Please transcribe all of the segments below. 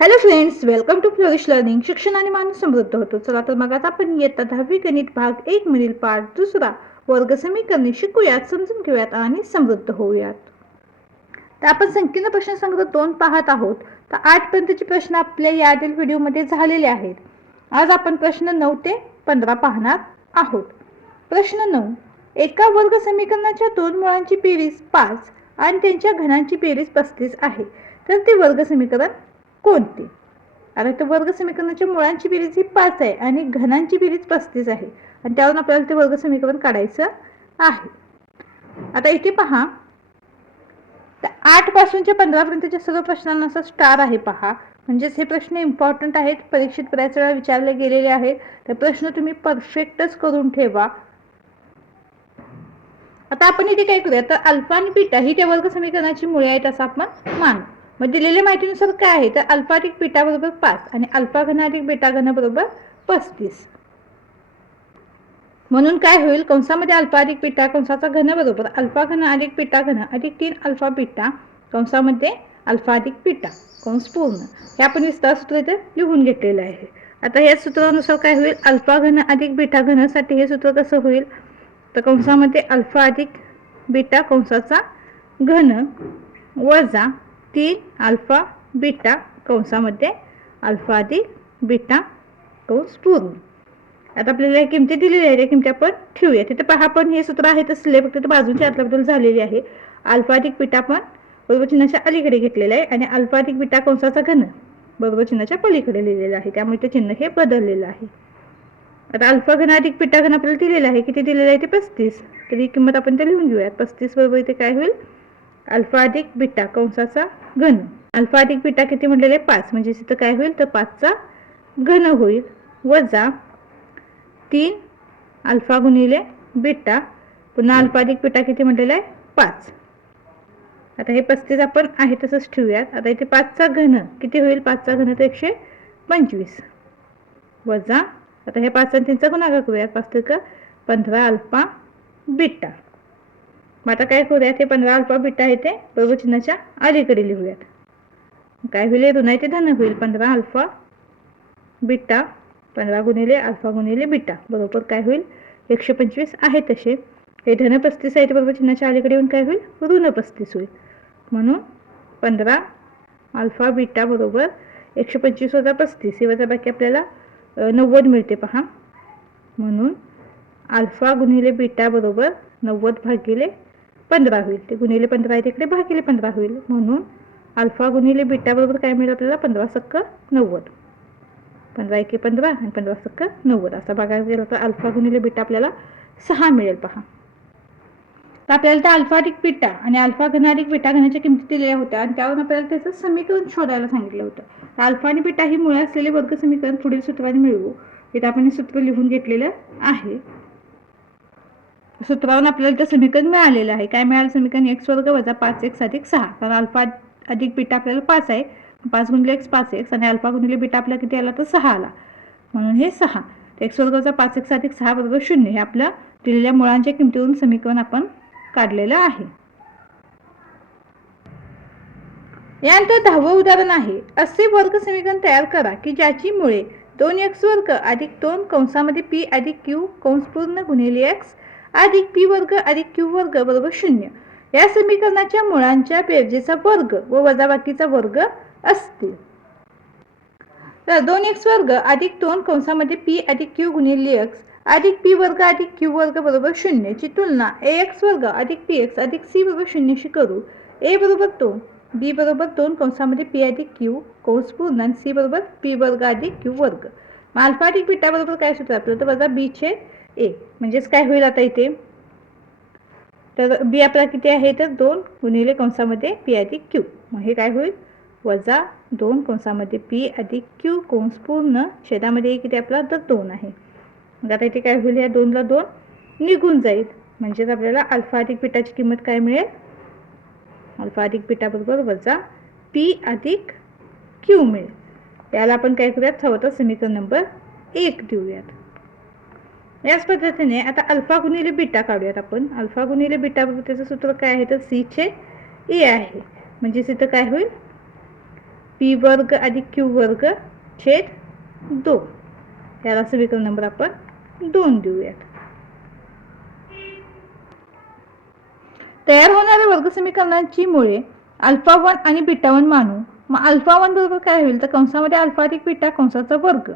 Hello friends, welcome to flourish learning. शिक्षण आणि माणूस समृद्ध होतो. चला तर मग आता आपण इयत्ता 10वी गणित भाग 1 मधील पाठ दुसरा वर्ग समीकरणे शिकूयात, समजून घेऊयात आणि समृद्ध होऊयात. तर आपण संकीर्ण प्रश्न संग्रह 2 पाहत आहोत. तर 8 पर्यंतचे प्रश्न आपल्या यातील व्हिडिओमध्ये झालेले आहेत. आज आपण प्रश्न 9 ते 15 पाहणार आहोत. प्रश्न 9. एका वर्ग समीकरणाच्या दोन मुळांची बेरीज 5 आणि त्यांच्या घनांची बेरीज 35 आहे. तर ते वर्ग समीकरण कोणते? आता तर वर्ग समीकरणाच्या मुळांची बेरीज ही 5 आहे आणि घनांची बेरीज 35 आहे आणि त्यावरून आपल्याला ते वर्ग समीकरण काढायचं आहे. आता इथे पहा, तर 8 पासूनच्या 15 पर्यंतच्या सर्व प्रश्नांना असा स्टार आहे पहा. म्हणजेच हे प्रश्न इम्पॉर्टंट आहेत, परीक्षेत बऱ्याच वेळा विचारले गेलेले आहेत. तर प्रश्न तुम्ही परफेक्टच करून ठेवा. आता आपण इथे काय करूया, तर अल्फा आणि बीटा ही त्या वर्ग समीकरणाची मुळे आहेत असं आपण मानू. मग दिलेल्या माहितीनुसार काय आहे, तर अल्फा अधिक बीटा बरोबर 5 आणि अल्फा घन अधिक बीटा घन बरोबर 35. म्हणून काय होईल, कंसामध्ये अल्फा अधिक बीटा कंसाचा घन बरोबर अल्फा घन अधिक बीटा घन अधिक 3 अल्फा बीटा कंसामध्ये अल्फा अधिक बीटा कंस पूर्ण. हे आपण विस्तार सूत्र इथे लिहून घेतलेलं आहे. आता या सूत्रानुसार काय होईल, अल्फा घन अधिक बीटा घनासाठी हे सूत्र कसं होईल, तर कंसामध्ये अल्फा अधिक बीटा कंसाचा घन वजा 3 अल्फा बीटा कंसामध्ये अल्फा अधिक बीटा कंस पूर्ण. आता आपल्याला किमती दिलेली आहे, किमती आपण ठेवूया. तिथे पहा, पण हे सूत्र आहे तसले, फक्त बाजूची आतल्याबद्दल झालेली आहे. अल्फा अधिक बीटा आपण बरोबर चिन्हाच्या अलीकडे घेतलेलं आहे आणि अल्फा अधिक बीटा कंसाचा घन बरोबर चिन्हाच्या पलीकडे लिहिलेलं आहे, त्यामुळे ते चिन्ह हे बदललेलं आहे. आता अल्फा घन अधिक बीटा घन आपल्याला दिलेलं आहे, किती दिलेलं आहे ते 35. तर ही किंमत आपण ते लिहून घेऊयात. 35 बरोबर इथे काय होईल, अल्फा अधिक बीटा कंसाचा घन. अल्फा अधिक बीटा किती म्हटलेले 5, म्हणजे इथं काय होईल, तर 5चा घन होईल वजा 3 अल्फा गुणिले बीटा, पुन्हा अल्फा अधिक बीटा किती म्हटलेला आहे 5. आता हे 35 आपण आहे तसंच ठेवूयात. आता इथे 5चा घन किती होईल, 5चा घन तर 125 वजा, आता हे 5 आणि 3चा गुणाकार करूयात, 5 का 15 अल्फा बीटा. मग आता काय करूयात, हे 15 अल्फा बीटा आहे ते बरोबर चिन्हाच्या अलीकडे लिहूयात. काय होईल, ऋण आहे ते धन होईल. 15 अल्फा बीटा 15 गुणिले अल्फा गुणिले बीटा बरोबर काय होईल, 125 आहे तसे. हे धन 35 आहे ते बरोबर चिन्हाच्या अलीकडे येऊन काय होईल, ऋण 35 होईल. म्हणून 15 अल्फा बीटा बरोबर 125 वजा 35, हे वजा बाकी आपल्याला 90 मिळते पहा. म्हणून अल्फा गुणिले बीटा बरोबर 90 भागिले 15 होईल. ते गुणिले 15 आहे तिकडे भागिले 15 होईल. म्हणून अल्फा गुणिले बीटा बरोबर काय मिळेल आपल्याला, 15 सक्क 90. 15 एके 15 आणि 15 सक्क 90 असा बघायला गेलं तर अल्फा गुणिले बीटा आपल्याला 6 मिळेल पहा. तर आपल्याला त्या अल्फा अधिक बीटा आणि अल्फा घन अधिक बीटा घनाच्या किमती दिलेल्या होत्या आणि त्यावरून आपल्याला त्याचं समीकरण शोधायला सांगितलं होतं. तर अल्फा आणि बीटा ही मुळे असलेले वर्ग समीकरण पुढील सूत्राने मिळवू. इथे आपण हे सूत्र लिहून घेतलेलं आहे. सूत्रावरून आपल्याला ते समीकरण मिळालेलं आहे. काय मिळालं समीकरण, x वर्ग वजा 5x अधिक 6. कारण अल्फा अधिक बीटा आपल्याला 5 आहे, 5 गुणिले x 5x आणि अल्फा गुणिले बीटा आपल्याला किती आला, तर 6 आला. म्हणून हे 6. x वर्ग वजा 5x अधिक 6 बरोबर 0. हे आपल्या दिलेल्या मुळांच्या किमतीवरून समीकरण आपण काढलेलं आहे. यानंतर 10वं उदाहरण आहे. असे वर्ग समीकरण तयार करा की ज्याची मुळे 2x वर्ग अधिक 2 कंसामध्ये p अधिक q कंस पूर्ण गुणिले x अधिक p वर्ग अधिक q वर्ग बरोबर 0. या समीकरणाच्या मुळांच्या बेरजेचा वर्ग व वजाबाकीचा वर्ग असतील. तर 2x वर्ग अधिक 2 कंसामध्ये p अधिक q गुणिले x अधिक p वर्ग अधिक q वर्ग बरोबर 0 ची तुलना ax वर्ग अधिक px अधिक c बरोबर 0 शी करू. a बरोबर 2, b बरोबर 2 कंसामध्ये p अधिक q कंस पूर्ण आणि c बरोबर p वर्ग अधिक q वर्ग. मग अल्फा अधिक बीटा बरोबर काय सूत्र आपलं, तर वजा b छेद a. म्हणजेच काय होईल आता इथे, तर b आपला किती आहे, तर 2 गुणिले कंसामध्ये p अधिक q. मग हे काय होईल, वजा 2 कंसामध्ये p अधिक q कंस पूर्ण छेदामध्ये किती आपला, तर 2 आहे. मग आता इथे काय होईल, या 2 ला 2 निघून जाईल. म्हणजेच आपल्याला अल्फा अधिक बीटाची किंमत काय मिळेल, अल्फा अधिक बीटा बरोबर वजा p अधिक q मिळेल. याला आपण काय करूयात, हवं तर समीकरण नंबर 1 देऊयात. याच पद्धतीने आता अल्फा गुणिले बीटा काढूयात आपण. अल्फा गुणिले बीटा बरोबर त्याचं सूत्र काय आहे, तर c छेद a आहे. म्हणजेच इथं काय होईल, पी वर्ग अधिक क्यू वर्ग छेद 2. याला समीकरण नंबर आपण 2 देऊयात. तयार होणाऱ्या वर्ग समीकरणांची मुळे अल्फा 1 आणि बीटा 1 मानू. मग अल्फा 1 बरोबर काय होईल तर कंसामध्ये अल्फा अधिक बीटा कंसाचा वर्ग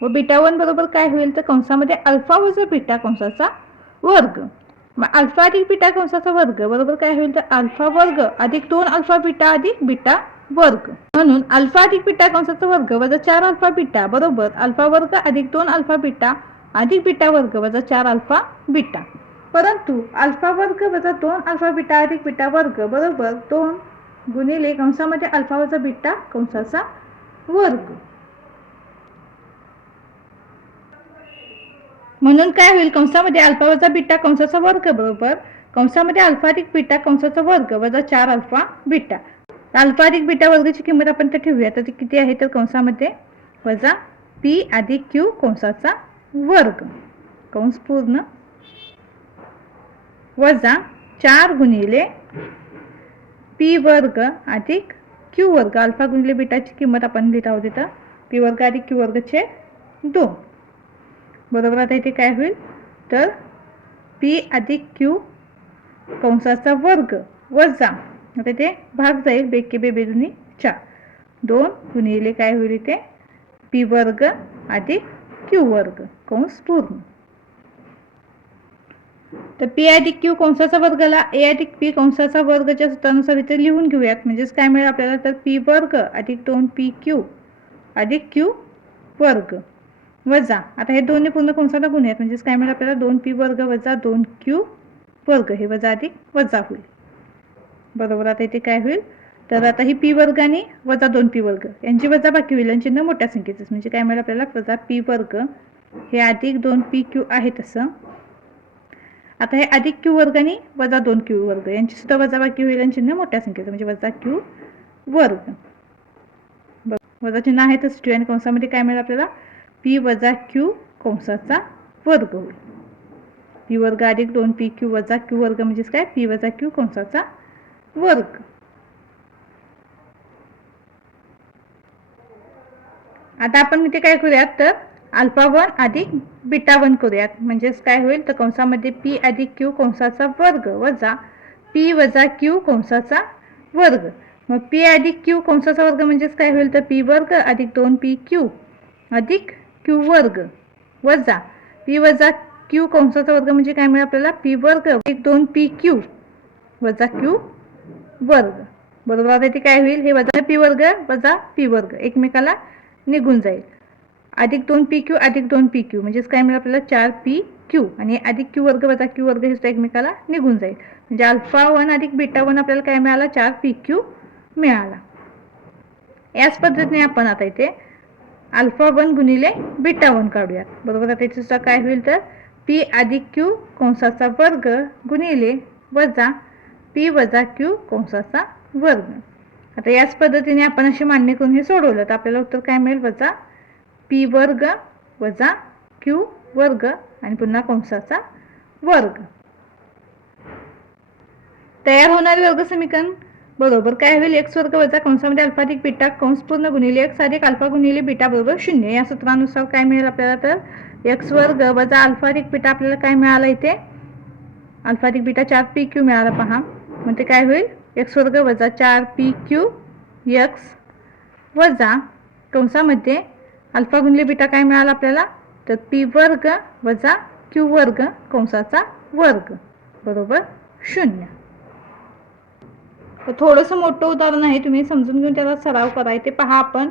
व बीटा 1 बरोबर काय होईल तर कंसामध्ये अल्फा वजा बीटा कंसाचा वर्ग. मग अल्फा अधिक बीटा कंसाचा वर्ग बरोबर काय होईल तर अल्फा वर्ग अधिक 2 अल्फा बीटा अधिक बीटा वर्ग. म्हणून अल्फा अधिक बीटा कंसाचा वर्ग वजा 4 अल्फा बीटा बरोबर अल्फा वर्ग अधिक 2 अल्फा बीटा अधिक बीटा वर्ग वजा 4 अल्फा बीटा. परंतु अल्फा वर्ग वजा 2 अल्फा बीटा अधिक बीटा वर्ग बरोबर 2 गुणिले कंसामध्ये अल्फा वजा बीटा कंसाचा वर्ग. म्हणून काय होईल कंसामध्ये अल्फा वजा बीटा कंसाचा वर्ग बरोबर कंसामध्ये अल्फा अधिक बीटा कंसाचा वर्ग वजा 4 अल्फा बीटा. अल्फा अधिक बीटा वर्गाची किंमत आपण तर ठेवूया. तर ती किती आहे तर कंसामध्ये वजा पी अधिक क्यू कंसाचा वर्ग कंस पूर्ण वजा 4 गुणिले पी वर्ग अधिक क्यू वर्ग. अल्फा गुणिले बीटाची किंमत आपण लिहित आहोत इथं पी वर्ग अधिक क्यू वर्ग छेद 2 बरोबर. आता इथे काय होईल तर पी अधिक क्यू कंसाचा वर्ग वजा आता इथे भाग जाईल बेके बेबे दुनी 4 2 गुणिले काय होईल इथे पी वर्ग अधिक क्यू वर्ग कंस पूर्ण. तर पी अधिक क्यू कंसाचा वर्गाला ए अधिक पी कंसाचा वर्गच्या सूत्रानुसार इथे लिहून घेऊयात. म्हणजेच काय मिळेल आपल्याला तर पी वर्ग अधिक 2 पी क्यू अधिक क्यू वर्ग वजा आता हे दोन्ही पूर्ण कंसाला गुणूयात. म्हणजेच काय मिळेल आपल्याला 2 पी वर्ग वजा 2 क्यू वर्ग हे वजा अधिक वजा होईल बरोबर. आता इथे काय होईल तर आता ही पी वर्ग आणि वजा 2 पी वर्ग यांची वजा बाकी होईल आणि चिन्ह मोठ्या संख्येचं म्हणजे काय मिळेल आपल्याला वजा पी वर्ग हे अधिक 2 पी क्यू आहे तसं. आता हे अधिक क्यू वर्ग आणि वजा 2 क्यू वर्ग यांची सुद्धा वजा बाकी होईल आणि चिन्ह मोठ्या संख्येचं म्हणजे वजा क्यू वर्ग. वजा चिन्ह आहे तसं ठेवू आणि कंसामध्ये काय मिळेल आपल्याला पी वजा क्यू कंसाचा वर्ग होईल. पी वर्ग अधिक 2 पी क्यू वजा क्यू वर्ग म्हणजेच काय पी वजा क्यू कंसाचा वर्ग. आता आपण इथे काय करूयात तर अल्फा 1 अधिक बीटा 1 करूयात. म्हणजेच काय होईल तर कंसामध्ये पी अधिक क्यू कंसाचा वर्ग वजा पी वजा क्यू कंसाचा वर्ग. मग पी अधिक क्यू कंसाचा वर्ग म्हणजेच काय होईल तर पी वर्ग अधिक 2 पी क्यू अधिक क्यू वर्ग वजा पी वजा क्यू कंसाचा वर्ग म्हणजे काय मिळेल आपल्याला पी वर्ग अधिक 2 पी क्यू वजा क्यू वर्ग बरोबर. आता इथे काय होईल हे वजा पी वर्ग वजा पी वर्ग एकमेकाला निघून जाईल. अधिक 2 पी क्यू अधिक 2 पी क्यू म्हणजेच काय मिळेल आपल्याला 4 पी क्यू आणि अधिक क्यू वर्ग वजा क्यू वर्ग हे सुद्धा एकमेकाला निघून जाईल. म्हणजे अल्फा 1 अधिक बीटा 1 आपल्याला काय मिळाला 4 पी क्यू मिळाला. याच पद्धतीने आपण आता इथे अल्फा 1 गुणिले बीटा 1 काढूयात बरोबर. आता इथे सुद्धा काय होईल तर पी अधिक क्यू कंसाचा वर्ग गुणिले वजा पी वजा क्यू कंसाचा वर्ग. आता याच पद्धतीने आपण असे मांडणी करून हे सोडवलं तर आपल्याला उत्तर काय मिळेल वजा पी वर्ग वजा क्यू वर्ग आणि पुन्हा कंसाचा वर्ग. तयार होणारे वर्ग समीकरण बरोबर काय होईल एक्स वर्ग वजा कंसामध्ये अल्फा अधिक बीटा कंस पूर्ण गुणिले एक्स अधिक अल्फा गुणिले बीटा बरोबर 0. या सूत्रानुसार काय मिळेल आपल्याला तर एक्स वर्ग वजा अल्फा अधिक बीटा आपल्याला काय मिळालं इथे अल्फा अधिक बीटा 4 पी क्यू मिळाला पहा. म्हणजे काय होईल एक्स वर्ग वजा 4 पी क्यू एक्स वजा कंसामध्ये अल्फा गुणिले बीटा काय मिळाला आपल्याला तर पी वर्ग वजा क्यू वर्ग कंसाचा वर्ग बरोबर 0. थोडंसं मोठं उदाहरण आहे तुम्ही समजून घेऊन त्याचा सराव करा. इथे पहा आपण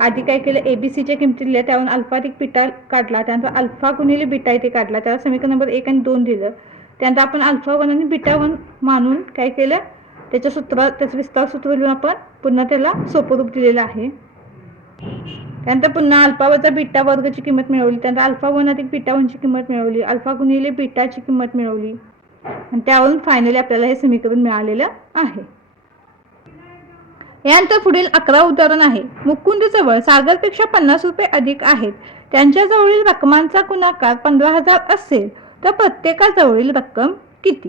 आधी काय केलं एबीसीच्या किमती दिल्या त्यावरून अल्फा अधिक बीटा काढला त्यानंतर अल्फा गुणिले बीटा इथे काढला त्याला समीकरण नंबर 1 आणि 2 दिलं. त्यानंतर आपण अल्फा 1 आणि बीटा 1 मानून काय केलं त्याचं विस्तार सूत्र लिहून आपण पुन्हा त्याला सोपं रूप दिलेलं आहे. त्यानंतर पुन्हा अल्फा वजा बीटा वर्गची किंमत मिळवली. त्यानंतर अल्फा 1 अधिक बीटा 1 ची किंमत मिळवली. अल्फा गुणिले बीटाची किंमत मिळवली आणि त्यावरून फायनली आपल्याला हे समीकरण मिळालेलं आहे. यानंतर पुढील 11 उदाहरण आहे. मुकुंद जवळ सागरपेक्षा 50 रुपये अधिक आहेत. त्यांच्या जवळील रकमांचा गुणाकार 15,000 असेल तर प्रत्येकाजवळील रक्कम किती.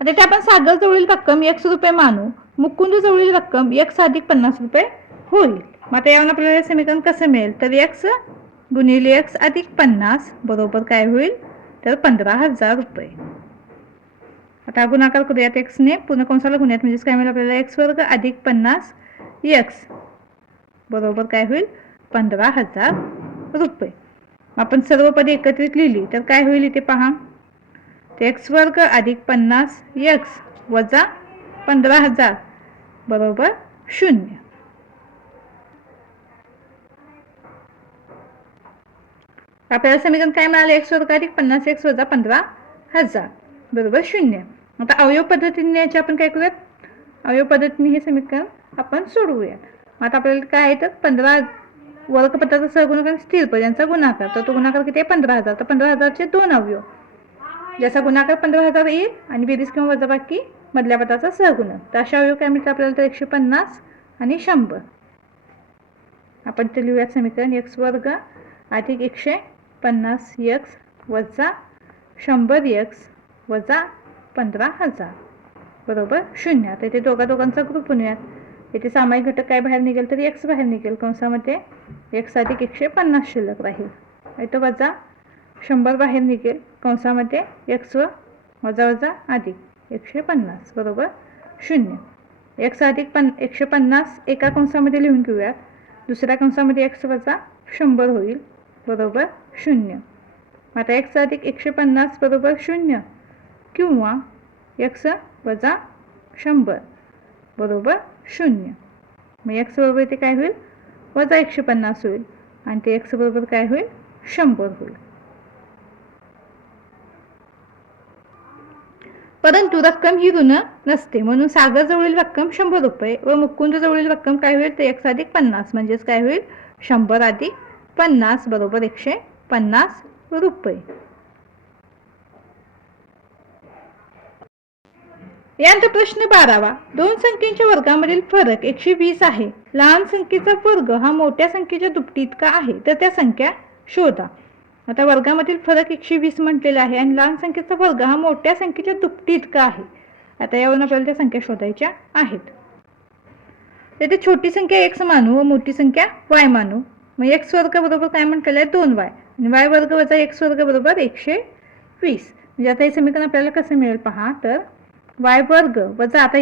आता ते आपण सागर जवळील रक्कम 100 रुपये मानू. मुकुंद जवळील रक्कम x अधिक 50 रुपये होईल. मग आता यावरून आपल्याला समीकरण कसं मिळेल, तर x गुणिले x अधिक 50 बरोबर काय होईल, तर 15,000 रुपये. आता गुणाकार करूयात x ने, पूर्ण कंसाला गुणूयात, म्हणजेच काय मिळेल आपल्याला x वर्ग अधिक 50 x बरोबर काय होईल, 15,000 रुपये. आपण सर्व पदे एकत्रित लिहिली तर काय होईल इथे पहा, x वर्ग अधिक 50 x वजा 15,000 बरोबर 0. आपल्याला समीकरण काय मिळाले, x वर्ग अधिक 50 x वजा 15,000 बरोबर 0. आता अवयव पद्धतीने याची आपण काय करूयात, अवयव पद्धतीने हे समीकरण आपण सोडवूयात. आता आपल्याला काय आहे, तर 15 वर्गपदाचा सहगुणक आणि स्थिर पद यांचा गुणाकार, तर तो गुणाकार किती आहे 15,000. तर 15,000चे दोन अवयव, ज्याचा गुणाकार 15,000 येईल आणि बेरीज किंवा वजाबाकी मधल्या पदाचा सहगुणक, तर अशा अवयव काय मिळतात आपल्याला, तर 150 आणि 100. आपण ते लिहूयात समीकरण, x वर्ग अधिक 150 x वजा 100 x वजा 15,000 बरोबर 0. आता इथे दोघांचा ग्रुप बनवूयात. इथे सामायिक घटक काय बाहेर निघेल, तर x बाहेर निघेल, कंसामध्ये x अधिक 150 शिल्लक राहील. इथं वजा 100 बाहेर निघेल, कंसामध्ये x वजा वजा अधिक 150 बरोबर 0. x अधिक 150 एका कंसामध्ये लिहून घेऊयात, दुसऱ्या कंसामध्ये x वजा 100 होईल बरोबर 0. आता x अधिक 150 बरोबर 0 किंवा x वजा 100 बरोबर 0. मग x बरोबर इथे काय होईल, वजा 150 होईल आणि ते x बरोबर काय होईल, 100 होईल. परंतु रक्कम ही ऋण नसते, म्हणून सागर जवळील रक्कम 100 रुपये व मुकुंद जवळील रक्कम काय होईल, ते x अधिक 50 म्हणजेच काय होईल, 100 अधिक 50 बरोबर 150 रुपये. यानंतर प्रश्न 12वा, दोन संख्येच्या वर्गामधील फरक 120 आहे. लहान संख्येचा वर्ग हा मोठ्या संख्येच्या दुप्पटी इतका आहे, तर त्या संख्या शोधा. आता वर्गामधील फरक 120 म्हटलेला आहे आणि लहान संख्येचा वर्ग हा मोठ्या संख्येच्या दुप्पटी इतका आहे. आता यावरून आपल्याला त्या संख्या शोधायच्या आहेत. तर छोटी संख्या x मानू व मोठी संख्या y मानू. मग x वर्ग बरोबर काय म्हटलेलं आहे, 2y आणि y वर्ग वजा x वर्ग बरोबर 120. म्हणजे आता हे समीकरण आपल्याला कसं मिळेल पहा, तर y वर्ग वजा आता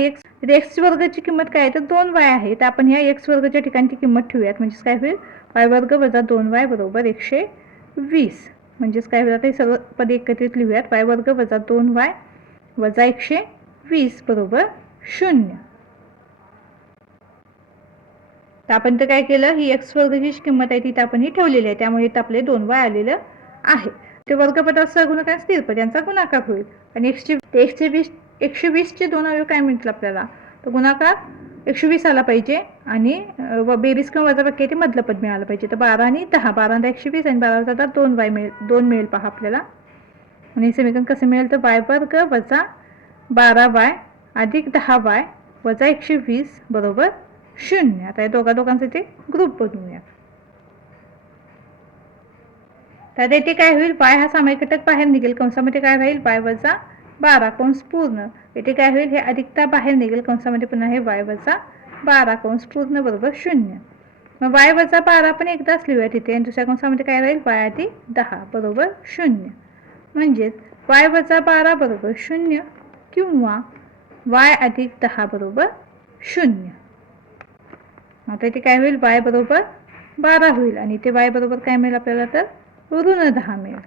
x वर्गाची किंमत काय आहे, तर 2y आहे, तर आपण ह्या x वर्गाच्या ठिकाणची किंमत ठेवूयात, म्हणजेच काय होईल, y वर्ग वजा 2y बरोबर 120. म्हणजेच काय होईल, आता हे सर्व पदे एकत्रित लिहूयात, y वर्ग वजा 2y वजा 120 बरोबर 0. तर आपण तर काय केलं, ही x वर्गाची किंमत आहे ती आपण ही ठेवलेली आहे, त्यामुळे इथं आपले 2y आलेलं आहे. ते वर्गपदाचा सहगुणक आणि स्थिर पद यांचा गुणाकार होईल आणि 120 चे दोन अवयव काय मिळतील आपल्याला, तर गुणाकार 120 आला पाहिजे आणि बेरीज किंवा वजाबाकी ते मधलं पद मिळालं पाहिजे. तर 12 आणि 10, 12 आणि 120 आणि 12 वजा 2y मिळेल पहा आपल्याला. आणि समीकरण कसं मिळेल, तर y वर्ग वजा 12y अधिक 10y वजा 120 बरोबर 0. आता या दोघांचे ते ग्रुप बनवूया. तर इथे काय होईल, y हा सामायिक घटक बाहेर निघेल, कंसामध्ये काय राहील, y वजा 12 कंस पूर्ण. इथे काय होईल, हे अधिकता बाहेर निघेल, कंसामध्ये पुन्हा हे y वजा 12 कंस पूर्ण बरोबर 0. मग y वजा 12 आपण एकदाच लिहूया तिथे आणि दुसऱ्या कंसामध्ये काय राहील, y अधिक 10 बरोबर 0. म्हणजेच y वजा 12 बरोबर 0 किंवा y अधिक 10 बरोबर 0. आता इथे काय होईल, y बरोबर 12 होईल आणि इथे y बरोबर काय मिळेल आपल्याला, तर ऋण 10 मिळेल.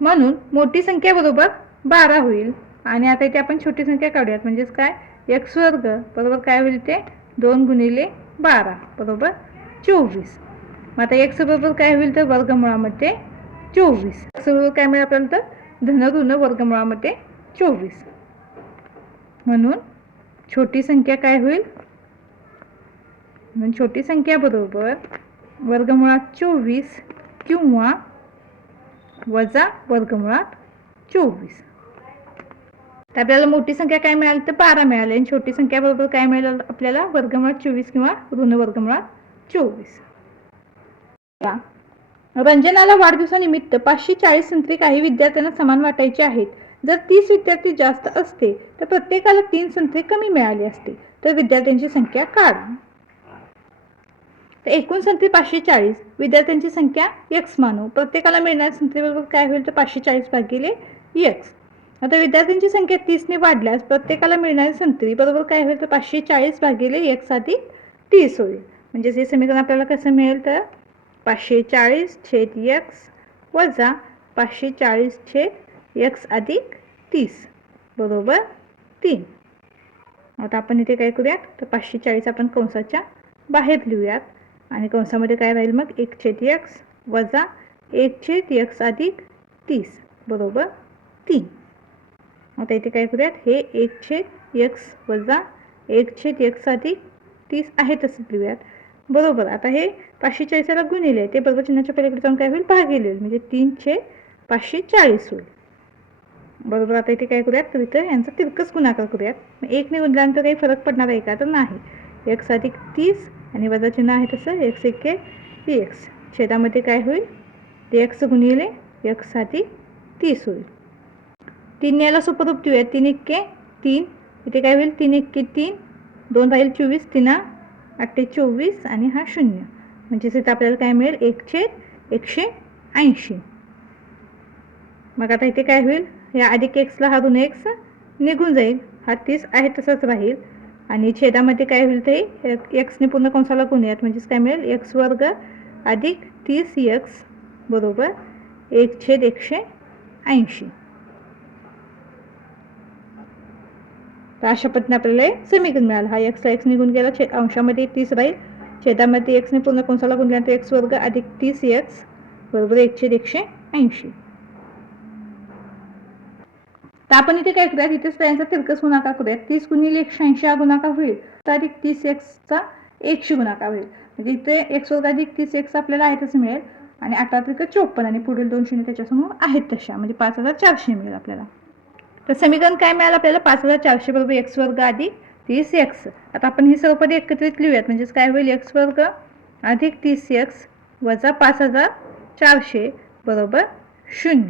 म्हणून मोठी संख्या बरोबर 12 होईल आणि आता इथे आपण छोटी संख्या काढूयात, म्हणजेच काय, x वर्ग बरोबर काय होईल, ते 2 गुणिले 12 बरोबर 24. मग आता x बरोबर काय होईल, तर वर्गमुळामध्ये 24. x बरोबर काय मिळेल आपल्याला, तर धन ऋण वर्गमुळामध्ये 24. म्हणून छोटी संख्या काय होईल, म्हणून छोटी संख्या बरोबर वर्गमुळात 24 किंवा वजा वर्गमुळात 24. तर आपल्याला मोठी संख्या काय मिळाली, तर 12 मिळाली आणि छोटी संख्या बरोबर काय मिळालं आपल्याला, वर्गमुळात 24 किंवा ऋण वर्गमुळात 24. रंजनाला वाढदिवसानिमित्त 540 संत्री काही विद्यार्थ्यांना समान वाटायचे आहेत. जर 30 विद्यार्थी जास्त असते तर प्रत्येकाला 3 संत्रे कमी मिळाली असते, तर विद्यार्थ्यांची संख्या काढा. तर एकूण संत्री 540, विद्यार्थ्यांची संख्या x मानू. प्रत्येकाला मिळणाऱ्या संख्येबरोबर काय होईल तर 540 भागिले x. आता विद्यार्थ्यांची संख्या 30 ने वाढल्यास प्रत्येकाला मिळणारी संत्री बरोबर काय होईल तर 540 भागिले x अधिक 30 होईल. म्हणजे हे समीकरण आपल्याला कसं मिळेल तर 540 छेद x वजा 540 छेद x अधिक 30 बरोबर 3. आता आपण इथे काय करूयात तर 540 आपण कंसाच्या बाहेर लिहूयात आणि कंसामध्ये काय राहील मग 1 छेद x वजा 1 छेद x अधिक 30 बरोबर 3. आता इथे काय करूयात हे 1 छेद x वजा 1 छेद x अधिक 30 आहे तसंच लिहूयात बरोबर. आता हे 540ला गुणिले ते बरोबर चिन्हाच्या पलीकडे जाऊन काय होईल भागिले होईल म्हणजे 3 छेद 540 होईल बरोबर. आता इथे काय करूयात तर इथं यांचा तिरकस गुणाकार करूयात. 1 ने गुणल्यानंतर काही फरक पडणार आहे का तर नाही. x अधिक 30 आणि वजा चिन्ह आहे तसं x एके x छेदामध्ये काय होईल ते x गुणिले x अधिक 30 होईल. 3 याला सोपं रूप देऊया. 3 एक्के 3 इथे काय होईल 3 एक्के 3 2 राहील 24 3 8 24 आणि हा 0 म्हणजे इथे आपल्याला काय मिळेल 1 छेद 180. मग आता इथे काय होईल या अधिक एक्सला हा ऋण x निघून जाईल. हा 30 आहे तसंच राहील आणि छेदामध्ये काय होईल ते x ने पूर्ण कंसाला गुणूयात म्हणजेच काय मिळेल x वर्ग अधिक 30x बरोबर 1 छेद 180. तर अशा पद्धतीने आपल्याला समीकरण मिळालं. हा x ला x निघून गेला अंशामध्ये 30 राहील छेदामध्ये x ने पूर्ण कंसाला गुणल्यानंतर x वर्ग अधिक 30x बरोबर 1 छेद 180. तर आपण इथे काय करूयात इथेच त्यांचा तिरकस गुणाकार करूयात. 30 गुणिले 180 हा गुणाकार होईल तर अधिक 30x चा 1 गुणाकार होईल म्हणजे इथे x वर्ग अधिक 30x आपल्याला आहे तसं मिळेल आणि 8 त्रिक 54 आणि पुढील 2 शून्य त्याच्यासमोर आहेत तशा म्हणजे 5400 मिळेल आपल्याला. तर समीकरण काय मिळालं आपल्याला 5400 बरोबर x वर्ग अधिक 30x. आता आपण ही सर्व पदे एकत्रित लिहूयात म्हणजेच काय होईल x वर्ग अधिक 30x वजा 5400 बरोबर 0.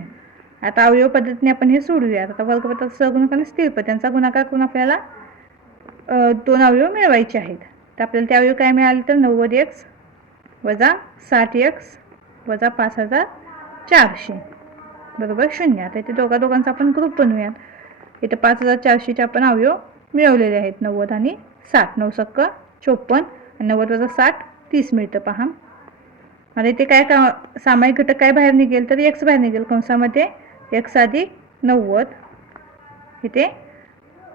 आता अवयव पद्धतीने आपण हे सोडूयात. आता वर्गपदाचा सहगुणक आणि स्थिर पद त्यांचा गुणाकार करून आपल्याला 2 अवयव मिळवायचे आहेत. तर आपल्याला ते अवयव काय मिळाले तर 90x वजा 60x वजा 5400 बरोबर 0. आता इथे दोघांचा आपण ग्रुप बनवूयात. इथे 5400चे आपण अवयव मिळवलेले आहेत 90 आणि 60. 9 सक्क 54 आणि 90 वजा 60 30 मिळतं पहा. आणि इथे काय सामायिक घटक काय बाहेर निघेल तर x बाहेर निघेल कंसामध्ये x अधिक 90 इथे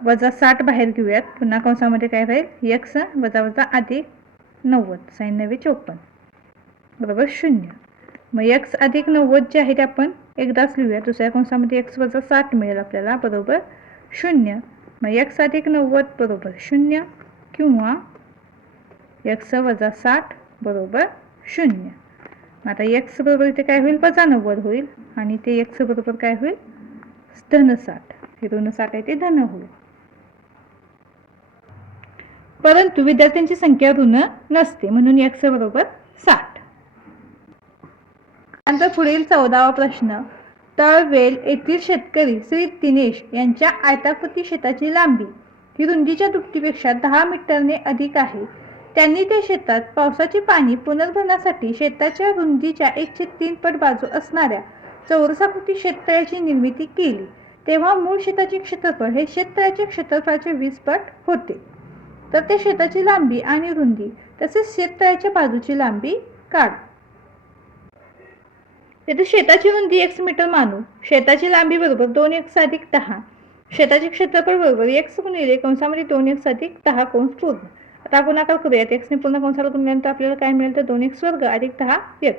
वजा 60 बाहेर घेऊयात पुन्हा कंसामध्ये काय राहील x वजा वजा अधिक 90 sin 9 54 बरोबर 0. मग x अधिक 90 जे आहे ते आपण एकदाच लिहूया. दुसऱ्या कंसामध्ये x वजा 60 मिळेल आपल्याला बरोबर 0. मग x अधिक 90 बरोबर 0 किंवा x वजा 60 बरोबर 0. आता x बरोबर इथे काय होईल वजा 90 होईल आणि ते x बरोबर काय होईल धन 60. हे ऋण 60 आहे ते धन होईल. परंतु विद्यार्थ्यांची संख्या ऋण नसते म्हणून x बरोबर 60. नंतर पुढील 14वा प्रश्न. तळवेल येथील शेतकरी श्री दिनेश यांच्या आयताकृती शेताची लांबी ही रुंदीच्या दुपटीपेक्षा 10 मीटरने अधिक आहे. त्यांनी त्या शेतात पावसाचे पाणी पुनर्भरणासाठी शेताच्या रुंदीच्या 1/3 पट बाजू असणाऱ्या चौरसाकृती शेततळ्याची निर्मिती केली. तेव्हा मूळ शेताचे क्षेत्रफळ हे शेततळ्याच्या क्षेत्रफळाचे 20 पट होते. तर त्या शेताची लांबी आणि रुंदी तसेच शेततळ्याच्या बाजूची लांबी काढ. येथे शेताची रुंदी x मीटर मानू. शेताची लांबी बरोबर 2x अधिक 10. शेताचे क्षेत्रफळ बरोबर x गुणिले कंसामध्ये 2x अधिक 10 कंस पूर्ण. आता गुणाकार करूयात. x ने पूर्ण कंसाला गुणल्यानंतर आपल्याला काय मिळेल तर 2x वर्ग अधिक 10x.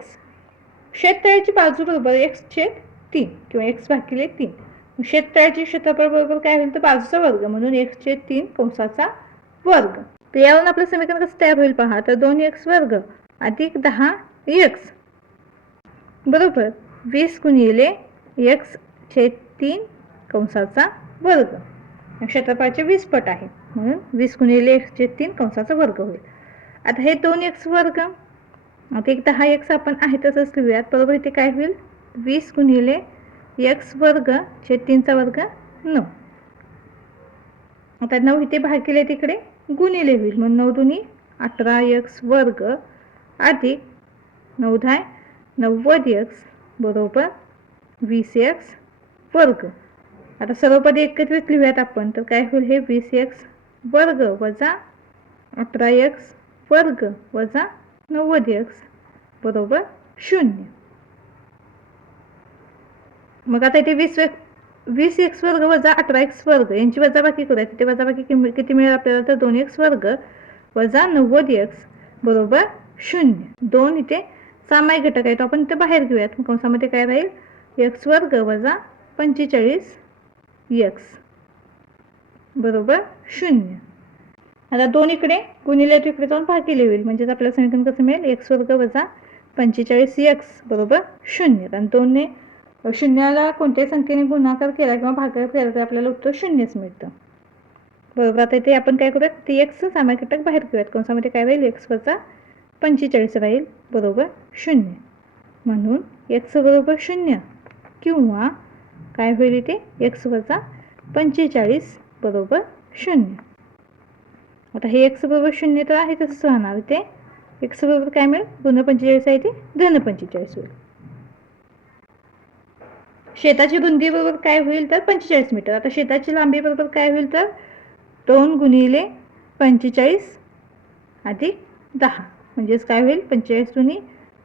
शेततळ्याची बाजू बरोबर x छेद 3 किंवा x भागिले 3. शेततळ्याचे क्षेत्रफळ बरोबर काय होईल तर बाजूचा वर्ग म्हणून x छेद 3 कंसाचा वर्ग. तर यावरून आपलं समीकरण कसं तयार होईल पहा. तर 2x वर्ग अधिक 10x बरोबर 20 गुणिले x छेद 3 कंसाचा वर्ग. क्षेत्रफळाचे 20 पट आहे म्हणून 20 गुणिले x छेद 3 कंसाचा वर्ग होईल. आता हे 2x वर्ग आता एक 10x आपण आहे तसंच लिहूयात बरोबर. इथे काय होईल 20 गुणिले एक्स वर्ग छेद 3चा वर्ग 9. आता 9 इथे भागिले तिकडे गुणिले होईल, म्हणून 9 दुनी 18x वर्ग अधिक 9 10 90x बरोबर 20x वर्ग. आता सर्व पदे एकत्रित लिहूयात आपण, तर काय होईल, हे 20x वर्ग वजा 18x वर्ग वजा 90x बरोबर 0. मग आता इथे 20x वर्ग वजा 18x वर्ग यांची वजाबाकी करूया. तिथे वजाबाकी किती मिळेल आपल्याला, तर 2x वर्ग वजा 90x बरोबर 0. 2 इथे सामायिक घटक आहे, तो आपण इथे बाहेर घेऊयात. मग कंसामध्ये काय राहील, x वर्ग वजा 45x बरोबर 0. आता 2 इकडे गुणिले इकडे जाऊन भागिले होईल, म्हणजेच आपल्याला समीकरण कसं मिळेल, x वर्ग वजा 45x बरोबर 0. आणि 2 ने शून्याला कोणत्याही संख्येने गुणाकार केला किंवा भागाकार केला तर आपल्याला उत्तर 0च मिळतं बरोबर. आता इथे आपण काय करूयात, ती x सामायिक घटक बाहेर घेऊयात. कंसामध्ये काय राहील, x वजा 45 राहील बरोबर 0. म्हणून x बरोबर 0 किंवा काय होईल इथे, x वजा 45 बरोबर 0. आता हे x बरोबर 0 तर आहे तसंच राहणार. इथे x बरोबर काय मिळेल, ऋण 45 आहे, ते धन 45 होईल. शेताची रुंदी बरोबर काय होईल, तर 45 मीटर. आता शेताची लांबी बरोबर काय होईल, तर 2 गुणिले 45 अधिक 10 म्हणजेच काय होईल, 45 दुनी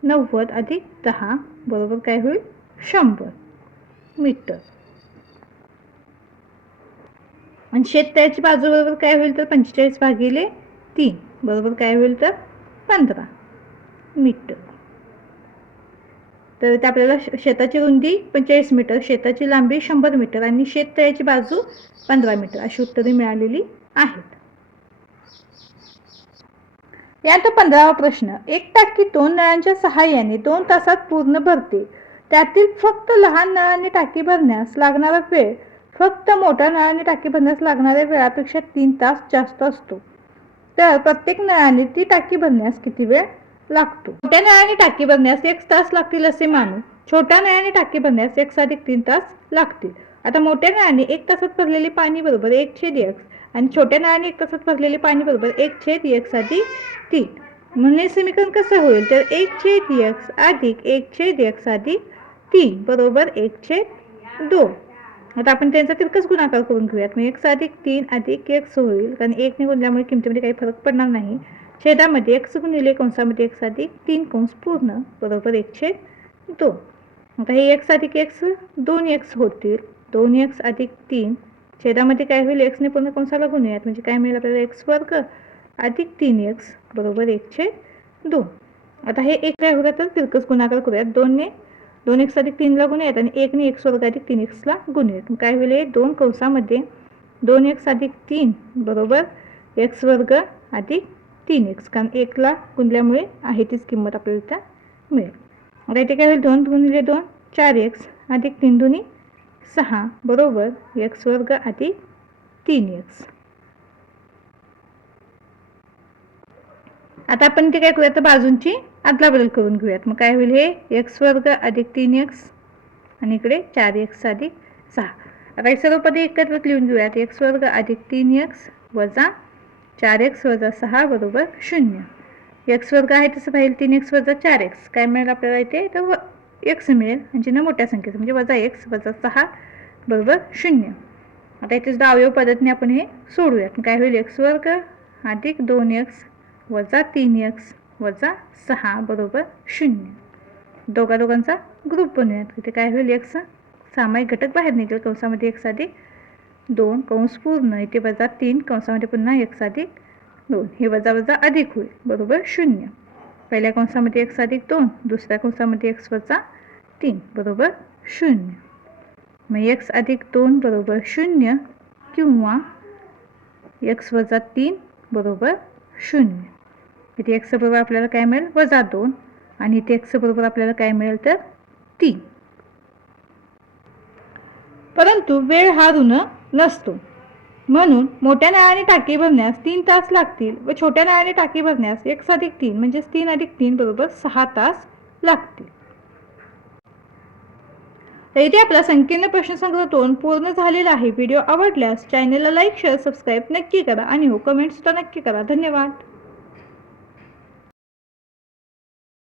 90 अधिक 10 बरोबर काय होईल, 100 मीटर. आणि शेततळ्याची बाजू बरोबर काय होईल, तर 45 भागिले 3 बरोबर काय होईल, तर 15 मीटर. तर ते आपल्याला शेताची रुंदी 45 मीटर, शेताची लांबी 100 मीटर आणि शेततळ्याची बाजू 15 मीटर अशी उत्तरे मिळालेली आहेत. यात 15वा प्रश्न, एक टाकी 2 नळांच्या सहाय्याने 2 तासात पूर्ण भरते. त्यातील फक्त लहान नळाने टाकी भरण्यास लागणारा वेळ फक्त मोठ्या नळाने टाकी भरण्यास लागणाऱ्या वेळापेक्षा 3 तास जास्त असतो. तर प्रत्येक नळाने ती टाकी भरण्यास किती वेळ लागतो. मोठ्या नळाने टाकी भरण्यास 1 तास लागतील असे मानू. छोट्या नळाने टाकी भरण्यास 1 अधिक 3 तास लागतील. आता मोठ्या नळाने 1 तासात भरलेले पाणी बरोबर 1/x आणि छोट्या नळाने 1 तासात भरलेले पाणी बरोबर 1/x अधिक 3. म्हणून हे समीकरण कसं होईल, तर 1/x अधिक 1/x अधिक 3 बरोबर 1/2. आता आपण त्यांचा तिरकस गुणाकार करून घेऊयात. मग 1 अधिक 3 अधिक x होईल, कारण 1 ने गुणल्यामुळे किमतीमध्ये काही फरक पडणार नाही. छेदामध्ये x गुणिले कंसामध्ये 1 अधिक 3 कंस पूर्ण बरोबर 1/2. आता हे x अधिक x 2x होतील, 2x अधिक 3 छेदामध्ये काय होईल, x ने पूर्ण कंसाला गुणूयात म्हणजे काय मिळेल आपल्याला, x वर्ग अधिक 3x बरोबर 1/2. आता हे 1 काय होतं, तर तिरकस गुणाकार करूयात. 2x अधिक 3 ला गुणूयात आणि 1 ने x वर्ग अधिक 3x ला गुणूयात. काय होईल, 2 कंसामध्ये 2x अधिक 3 बरोबर x वर्ग अधिक 3x, कारण 1 ला गुणल्यामुळे आहे तीच किंमत आपल्याला इथं मिळेल. आता इथे काय होईल, 2 गुणिले 2 4x अधिक 3 दुनी 6 बरोबर x वर्ग अधिक 3x. आता आपण इथे काय करूयात, तर बाजूंची अदलाबदल करून घेऊयात. मग काय होईल, हे x वर्ग अधिक 3x आणि इकडे 4x अधिक 6. आता हे सर्व पदे एकत्र लिहून घेऊयात. x वर्ग अधिक 3x वजा 4x वजा 6 बरोबर 0. x वर्ग आहे तसं पाहिजे, 3x वजा 4x काय मिळेल आपल्याला इथे, तर x मिळेल म्हणजे ना मोठ्या संख्येचं म्हणजे वजा x वजा 6 बरोबर 0. आता इथे सुद्धा अवयव पद्धतीने आपण हे सोडूयात. काय होईल, x वर्ग अधिक 2x वजा 3x वजा 6 बरोबर 0. दोघांचा ग्रुप बनवूयात. इथे काय होईल, x सामायिक घटक बाहेर निघेल, कंसामध्ये x अधिक 2 कंस पूर्ण इथे वजा 3 कंसामध्ये पुन्हा x अधिक 2 हे वजा वजा अधिक होईल बरोबर 0. पहिल्या कंसामध्ये x अधिक 2 दुसऱ्या कंसामध्ये x वजा 3 बरोबर 0. मग x अधिक 2 बरोबर 0 किंवा x वजा 3 बरोबर 0. इथे x बरोबर आपल्याला काय मिळेल, वजा 2 आणि इथे x बरोबर आपल्याला काय मिळेल, तर 3. परंतु वेळ हा ऋण नसतो, म्हणून मोठ्या नळाने टाकी भरण्यास 3 तास लागतील व छोट्या नळाने टाकी भरण्यास 1 अधिक 3 म्हणजे 3 अधिक 3 बरोबर 6 तास लागतील. तर इथे आपला संकीर्ण प्रश्नसंग्रह 2 पूर्ण झालेला आहे. व्हिडिओ आवडल्यास चॅनलला लाईक शेअर सबस्क्राईब नक्की करा आणि हो कमेंट सुद्धा नक्की करा. धन्यवाद.